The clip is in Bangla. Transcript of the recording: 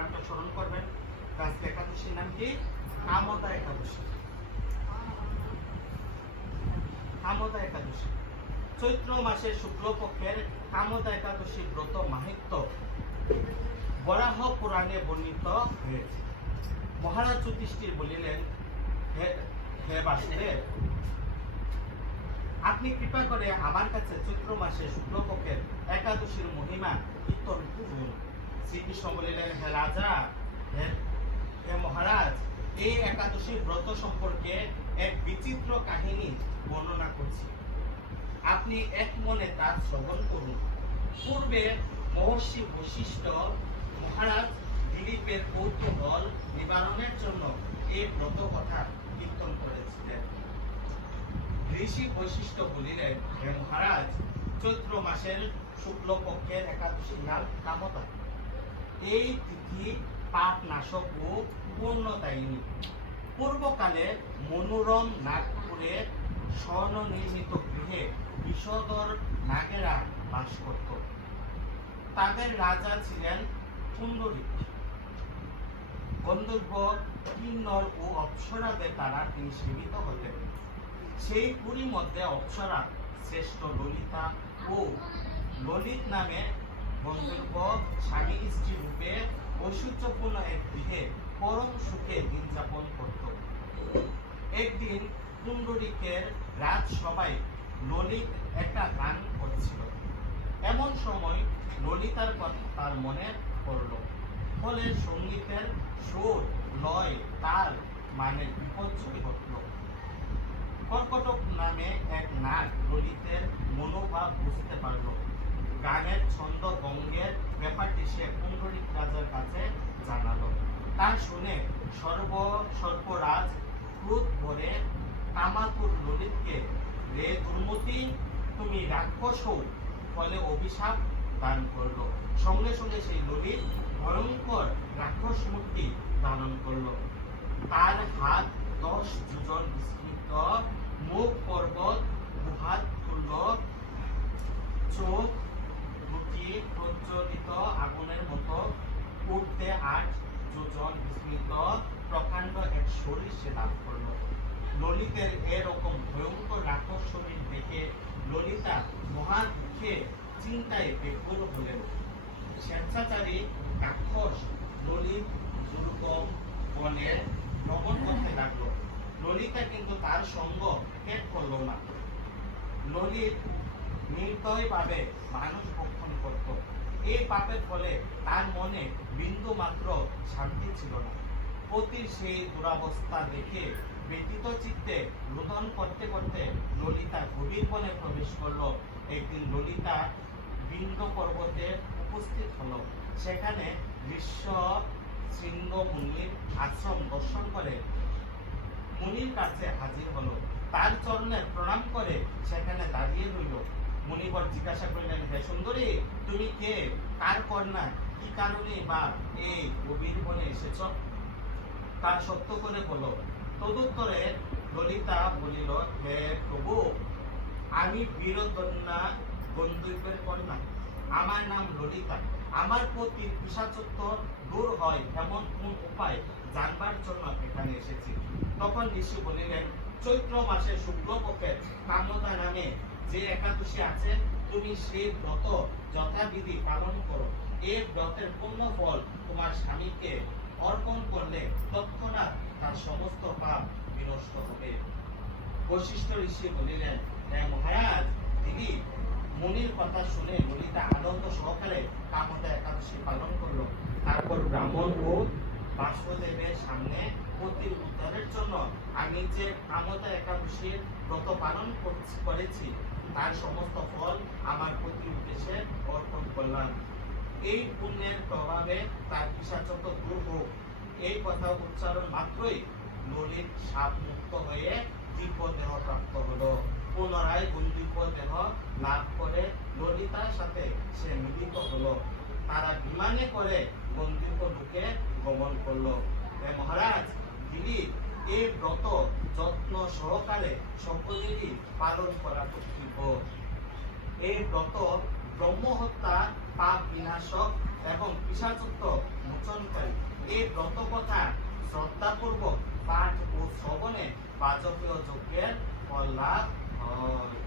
নামটা স্মরণ করবেন। আজকে একাদশীর নাম কি? কামতা একাদশী। কামতা একাদশী চৈত্র মাসের শুক্লপক্ষের কামতা একাদশী ব্রত মাহাত্ম্য বরাহ পুরাণে বর্ণিত হয়েছে। মহারাজ যুধিষ্ঠির বলিলেন, হে বাসুদেব, আপনি কৃপা করে আমার কাছে চৈত্র মাসের শুক্লপক্ষের একাদশীর মহিমা কীর্তন করুন। শ্রীকৃষ্ণ বলিলেন, হে রাজা, হে মহারাজ, এই একাদশীর ব্রত সম্পর্কে এক বিচিত্র কাহিনী বর্ণনা করছি, আপনি এক মনে তার শ্রবণ করুন। পূর্বে মহর্ষি বশিষ্ঠ মহারাজ দিলীপের কৌতূহল নিবারণের জন্য এই ব্রত কথা কীর্তন করেছিলেন। ঋষি বশিষ্ঠ বলিলেন, হে মহারাজ, চৈত্র মাসের শুক্লপক্ষের একাদশীর নাম কামতা। এই তিথি পাপ নাশক ও পূর্ণদায়িনী। পূর্বকালে মনোরম নাগপুরে স্বর্ণ নির্মিত গৃহে বিষধর নাগেরা বাস করত। তাদের রাজা ছিলেন পুণ্ডরীক। গন্ধর্ব, কিন্নর ও অপ্সরাদের দ্বারা তিনি সেবিত হতেন। সেই পুরীর মধ্যে অপ্সরা শ্রেষ্ঠ ললিতা ও ললিত নামে গন্ধর্ব স্বামী স্ত্রী রূপে ঐশ্বর্যপূর্ণ এক গৃহে পরম সুখে দিন যাপন করত। একদিন পুণ্ডরীকের রাজসভায় ললিত একটা গান করছিল। এমন সময় ললিতার কথা তার মনে পড়ল। ফলে সঙ্গীতের সুর, লয়, তাল মানে বিপর্যয় ঘটল। কর্কটক নামে এক নাগ ললিতের মনোভাব বুঝতে পারল। গানের ছন্দ ভঙ্গের ব্যাপারটি সে পুণ্ডরীক রাজার কাছে জানালো। তা শুনে সর্পরাজ ক্রোধ ভরে কামাতুর ললিতকে, রে দুর্মতি, তুমি রাক্ষস হও, ফলে অভিশাপ দান করলো। সঙ্গে সঙ্গে সেই ললিত ভয়ঙ্কর রাক্ষস মূর্তি ধারণ করলো। তার হাত 10 যোজন বিস্তৃত, মুখ পর্বত, দুহাত তুল্য, চোখ দুটি প্রজ্বলিত আগুনের মতো, উঠতে 8 যোজন বিস্তৃত প্রকাণ্ড এক শরীর সে লাভ করল। ললিতের এরকম ভয়ঙ্কর রাক্ষস শরীর দেখে ললিতা মহান দুঃখে চিন্তায় ব্যাকুল হলেন। স্বেচ্ছাচারী রাক্ষস ললিত দুর্গম বনে ভ্রমণ করতে লাগলো। ললিতা কিন্তু তার সঙ্গ ত্যাগ করল না। ললিত নির্দয়ভাবে মানুষ ভক্ষণ করত। এই পাপের ফলে তার মনে বিন্দু মাত্র শান্তি ছিল না। পতির সেই দুরাবস্থা দেখে ব্যতীত চিত্তে রোদন করতে করতে ললিতা গভীর বনে প্রবেশ করল। একদিন ললিতা বিন্দ পর্বতে উপস্থিত হল। সেখানে ঋষ্য শৃঙ্গ মুনির আশ্রম দর্শন করে মুনির কাছে হাজির হলো। তার চরণে প্রণাম করে সেখানে দাঁড়িয়ে রইল। মুনিবর জিজ্ঞাসা করলেন, হে সুন্দরী, তুমি কে, কার কন্যা, কি কারণে বা এই গভীর বনে এসেছ? তার সত্য করে বলো। তদুত্তরে ললিতা বলিল, হে প্রভু, আমি বীরদন্যা গন্ধর্বের কন্যা। আমার নাম ললিতা। আমার প্রতি পিশাচত্ব দূর হয় এমন কোন উপায় জানবার জন্য এখানে এসেছি। তখন ঋষি বলিলেন, চৈত্র মাসের শুক্লপক্ষের কামতা নামে যে একাদশী আছে, তুমি সেই ব্রত যথাবিধি পালন করো। এই ব্রতের পূর্ণ ফল তোমার স্বামীকে অর্পণ করলে তৎক্ষণাৎ তার সমস্ত পাপ বিনষ্ট হবে। বশিষ্ঠ ঋষি বলিলেন, হে মহারাজ, দিদি, মুনির কথা শুনে ললিতা আনন্দ সহকারে কামতা একাদশী পালন করলো। তারপর ব্রাহ্মণ ও বাসুদেবের সামনে পতির উদ্ধারের জন্য আমি যে কামতা একাদশীর ব্রত পালন করেছি তার সমস্ত ফল আমার পতির উদ্দেশ্যে অর্পণ করলাম। এই পুণ্যের প্রভাবে তার পিশাচত্ব দূর হোক, এই কথা উচ্চারণ মাত্রই ললিত সাপ মুক্ত হয়ে দিব্য দেহ প্রাপ্ত হলো। পুনরায় গন্ধর্ব দেহ লাভ করে ললিতার সাথে সে মিলিত হলো। তারা বিমানে করে গন্ধর্ব লোকে গমন করলো। হে মহারাজ, দিলীপ, এই ব্রত যত্ন সহকারে সকলেরই পালন করা কর্তব্য। এই ব্রত ব্রহ্মহত্যা, পাপ বিনাশক এবং পিশাচত্ব মোচনকারী এই ব্রত কথা শ্রদ্ধাপূর্বক পাঠ ও শ্রবণে বাজপেয় যজ্ঞের ফল লাভ হয়।